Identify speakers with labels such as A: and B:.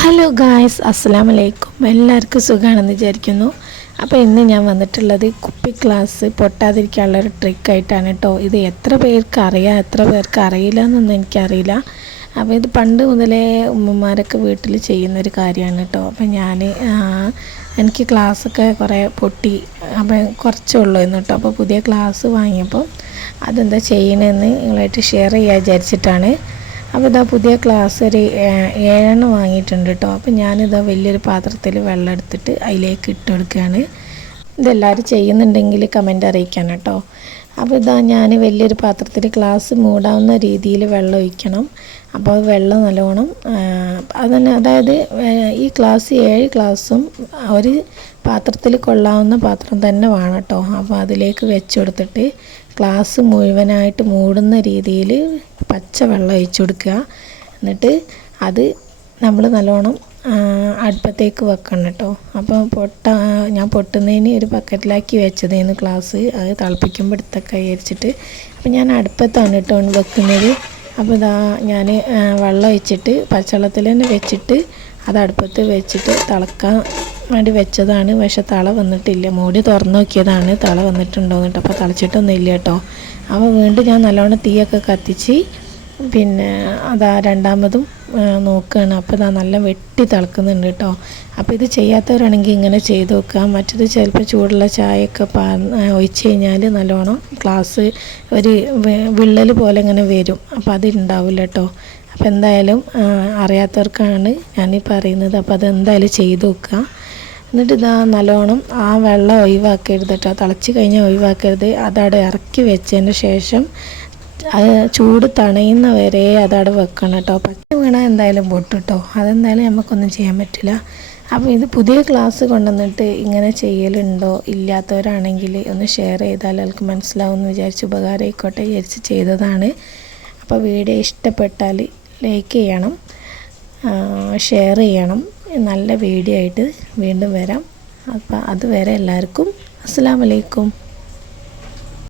A: Hello guys അസ്സാം വലൈക്കും എല്ലാവർക്കും സുഖമാണെന്ന് വിചാരിക്കുന്നു. അപ്പോൾ ഇന്ന് ഞാൻ വന്നിട്ടുള്ളത് കുപ്പി ഗ്ലാസ് പൊട്ടാതിരിക്കാനുള്ള ഒരു ട്രിക്കായിട്ടാണ് കേട്ടോ ഇത് എത്ര പേർക്ക് അറിയാം എത്ര പേർക്ക് അറിയില്ല എന്നൊന്നും എനിക്കറിയില്ല. അപ്പോൾ ഇത് പണ്ട് മുതലേ ഉമ്മമാരൊക്കെ വീട്ടിൽ ചെയ്യുന്നൊരു കാര്യമാണ് കേട്ടോ അപ്പോൾ ഞാൻ എനിക്ക് ഗ്ലാസ്സൊക്കെ കുറേ പൊട്ടി അപ്പം കുറച്ചേ ഉള്ളൂ എന്ന് കേട്ടോ അപ്പോൾ പുതിയ ക്ലാസ് വാങ്ങിയപ്പോൾ അതെന്താ ചെയ്യണമെന്ന് നിങ്ങളായിട്ട് ഷെയർ ചെയ്യാൻ വിചാരിച്ചിട്ടാണ്. അപ്പോൾ ഇതാ പുതിയ ക്ലാസ് ഒരു ഏഴെണ്ണം വാങ്ങിയിട്ടുണ്ട് കേട്ടോ അപ്പോൾ ഞാനിതാ വലിയൊരു പാത്രത്തിൽ വെള്ളം എടുത്തിട്ട് അതിലേക്ക് ഇട്ട് കൊടുക്കുകയാണ്. ഇതെല്ലാവരും ചെയ്യുന്നുണ്ടെങ്കിൽ കമന്റ് അറിയിക്കാൻ കേട്ടോ അപ്പോൾ ഇതാ ഞാൻ വലിയൊരു പാത്രത്തിൽ ഗ്ലാസ് മൂടാവുന്ന രീതിയിൽ വെള്ളം ഒഴിക്കണം. അപ്പോൾ വെള്ളം നല്ലോണം അതന്നെ അതായത് ഈ ക്ലാസ് ഏഴ് ക്ലാസ്സും ഒരു പാത്രത്തിൽ കൊള്ളാവുന്ന പാത്രം തന്നെ വേണം കേട്ടോ അപ്പോൾ അതിലേക്ക് വെച്ച് കൊടുത്തിട്ട് ഗ്ലാസ് മുഴുവനായിട്ട് മൂടുന്ന രീതിയിൽ പച്ച വെള്ളം ഒഴിച്ചു കൊടുക്കുക. എന്നിട്ട് അത് നമ്മൾ നല്ലോണം അടുപ്പത്തേക്ക് വെക്കണം കേട്ടോ. അപ്പോൾ പൊട്ട ഞാൻ പൊട്ടുന്നതിന് ഒരു ബക്കറ്റിലാക്കി വെച്ചതേന്ന് ഗ്ലാസ് അത് തിളപ്പിക്കുമ്പോൾ എടുത്തൊക്കെ വിചാരിച്ചിട്ട് അപ്പോൾ ഞാൻ അടുപ്പത്താണ് കേട്ടോ വെക്കുന്നത്. അപ്പോൾ ഇതാ ഞാൻ വെള്ളം ഒഴിച്ചിട്ട് പച്ചവെള്ളത്തിൽ തന്നെ വെച്ചിട്ട് അത് അടുപ്പത്ത് വെച്ചിട്ട് തിളക്കാൻ വേണ്ടി വെച്ചതാണ്. പക്ഷെ തള വന്നിട്ടില്ല. മൂടി തുറന്ന് നോക്കിയതാണ്. തള വന്നിട്ടുണ്ടോ എന്നിട്ട് അപ്പോൾ തിളച്ചിട്ടൊന്നും ഇല്ല കേട്ടോ. അപ്പോൾ വീണ്ടും ഞാൻ നല്ലോണം തീയൊക്കെ കത്തിച്ച് പിന്നെ അതാ രണ്ടാമതും നോക്കുകയാണ് അപ്പോൾ ഇതാ നല്ല വെട്ടി തിളക്കുന്നുണ്ട് കേട്ടോ. അപ്പോൾ ഇത് ചെയ്യാത്തവരാണെങ്കിൽ ഇങ്ങനെ ചെയ്ത് നോക്കുക. മറ്റത് ചിലപ്പോൾ ചൂടുള്ള ചായയൊക്കെ പാ ഒഴിച്ച് കഴിഞ്ഞാൽ നല്ലോണം ഗ്ലാസ് ഒരു വിള്ളൽ പോലെ ഇങ്ങനെ വരും. അപ്പോൾ അത് ഉണ്ടാവില്ല കേട്ടോ. അപ്പോൾ എന്തായാലും അറിയാത്തവർക്കാണ് ഞാനീ പറയുന്നത്. അപ്പോൾ അത് എന്തായാലും ചെയ്ത് നോക്കുക. എന്നിട്ട് ഇതാ നല്ലോണം ആ വെള്ളം ഒഴിവാക്കരുത് കേട്ടോ തിളച്ച് കഴിഞ്ഞാൽ ഒഴിവാക്കരുത്. അതവിടെ ഇറക്കി വെച്ചതിന് ശേഷം അത് ചൂട് തണയുന്ന വരെ അതവിടെ വെക്കണം കേട്ടോ പച്ച വീണാൽ എന്തായാലും പൊട്ടും കേട്ടോ അതെന്തായാലും നമുക്കൊന്നും ചെയ്യാൻ പറ്റില്ല. അപ്പോൾ ഇത് പുതിയ ക്ലാസ് കൊണ്ടുവന്നിട്ട് ഇങ്ങനെ ചെയ്യലുണ്ടോ? ഇല്ലാത്തവരാണെങ്കിൽ ഒന്ന് ഷെയർ ചെയ്താൽ അവർക്ക് മനസ്സിലാവും എന്ന് വിചാരിച്ച് ഉപകാരമായിക്കോട്ടെ വിചാരിച്ച് ചെയ്തതാണ്. അപ്പോൾ വീഡിയോ ഇഷ്ടപ്പെട്ടാൽ ലൈക്ക് ചെയ്യണം ഷെയർ ചെയ്യണം. നല്ല വീഡിയോ ആയിട്ട് വീണ്ടും വരാം. അപ്പോൾ അതുവരെ എല്ലാവർക്കും അസ്സാം വലൈക്കും